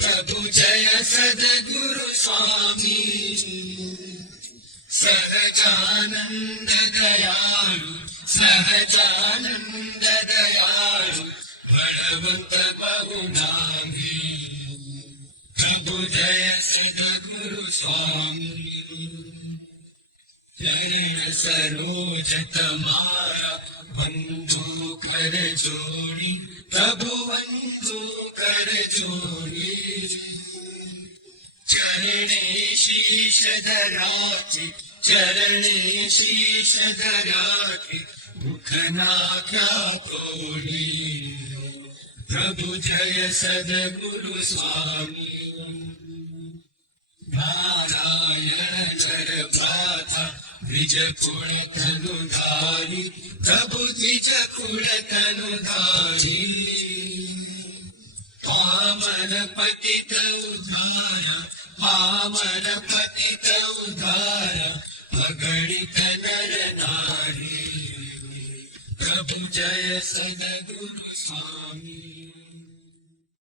प्रभु जय सद्गुरु स्वामी सहजानंद दयालु सहजानंद दयालु बलवंत बहुनामी प्रभु जय सद्गुरु स्वामी चरण सरोज तमारा बंधु कर जोड़ी प्रभु बंधु कर जोड़ी चरणे शीश धराके चरणे शीश धराके मुखना क्या तोड़ी प्रभु जय सद्गुरु स्वामी नारायण भ्राता द्विज कुल तनुधारी प्रभु द्विज कुल तनुधारी पावन पतित उद्धारा पावन पतित उद्धारा अगणित नर नारी प्रभु जय सद्गुरु स्वामी।